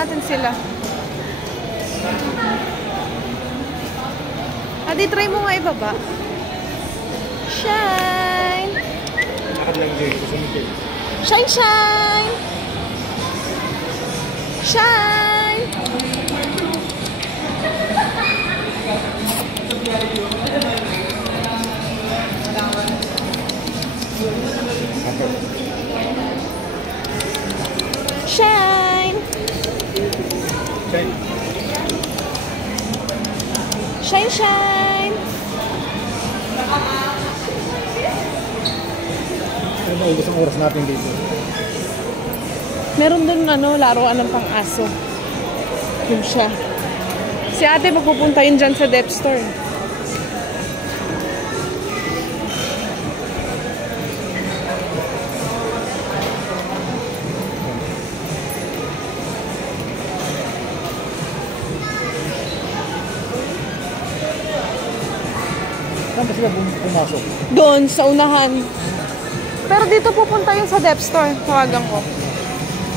natin sila. Adi, try mo nga ibaba. Shine! Shine, shine! Shine! Shine! Shine, shine! Ano ba ubos ang oras natin dito? Meron dun laruan ng pang-aso. Yun siya. Si ate magpupunta yun dyan sa Dep Store. Saan ba sila pumasok? Doon, sa unahan. Pero dito pupunta yun sa Dep Store. Tawagan ko.